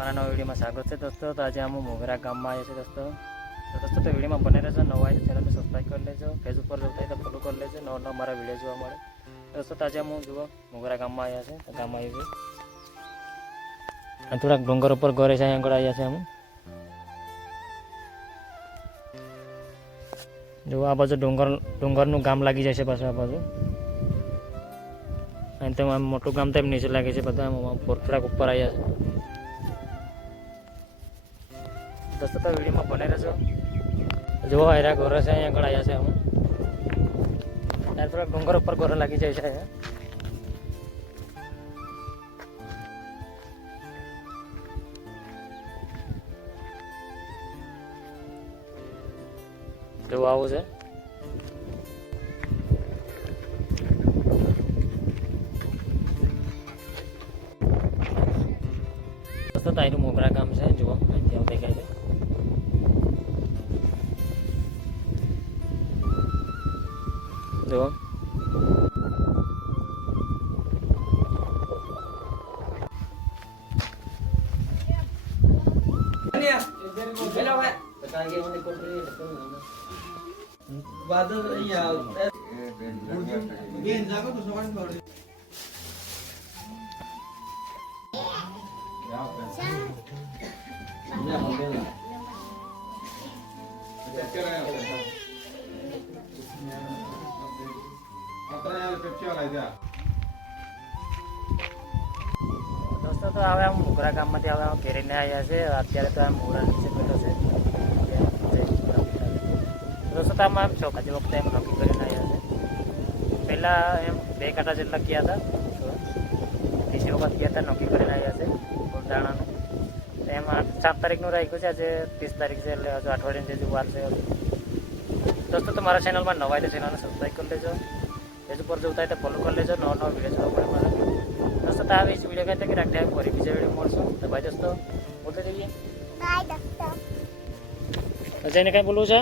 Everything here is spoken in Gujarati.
તમારા નવા વિડીયોમાં સ્વાગત છે દોસ્તો। તો આજે અમે મોગરા ગામમાં આવ્યા છે દોસ્તો। તો દોસ્તો તો વિડીયોમાં બને રહેજો, નવા હોય તો ચેનલને સબસ્ક્રાઈબ કરી લેજો, ફેસબુક પર જોતા હોય તો ફોલો કરી લેજો, નવા મારા વિડીયો જોવા મળે દોસ્તો। તો આજે હું જુઓ મોગરા ગામમાં આવ્યા છે, તો ગામમાં આવ્યું છે થોડાક ડુંગર ઉપર ઘરે છે, અહીંયા આગળ આવ્યા છે અમે। જો આ બાજુ ડુંગરનું ગામ લાગી જાય છે પાછું આ બાજુ, અને તેમાં આમ મોટું ગામ તો એમ નીચે લાગે છે બધા, થોડાક ઉપર આવ્યા છે દોસ્તો। તો વિડીયોમાં બને રહેજો, જો આયરા ઘોર છે, અહીંયા આગળ આવ્યા છે અમે, ત્યારે થોડાક ડુંગર ઉપર ઘોર લાગી જાય છે અહીંયા। જો આવું છે દોસ્તો। તારું મોગરા ગામ છે, જુઓ અહીંથી આવું દેખાય છે। જુઓ દોસ્તો તો હવે આમ મોગરા ગામમાંથી હવે ઘેરીને આવ્યા છે। અત્યારે તો આમ મોગરા નીચે બેઠો છે દોસ્તો। તો આમાં આમ ચોખાતી વખતે એમ નક્કી કરીને આવ્યા છે, પહેલાં એમ 2 કાંટા જેટલા ગયા હતા, બીજી વખત ગયા હતા નક્કી કરીને આવ્યા છે દાણાનું। એમાં 7 તારીખનું રાખ્યું છે, આજે 30 તારીખ છે, એટલે હજુ અઠવાડિયાની જેવી વાર છે દોસ્તો। તો મારા ચેનલમાં નવા હોય તો ચેનલને સબસ્ક્રાઈબ કરી લેજો, ફેસબુક પર જોતા હોય તો ફોલો કરી લેજો, નવા વિડીયો જોવા મળે મારા દોસ્તો। તો આવી જ વિડીયો કહેતા કે રાખે ફરી બીજા વિડીયો મળશું। તો ભાઈ દોસ્તો બોલते જઈએ, જઈને કાંઈ બોલવું છે?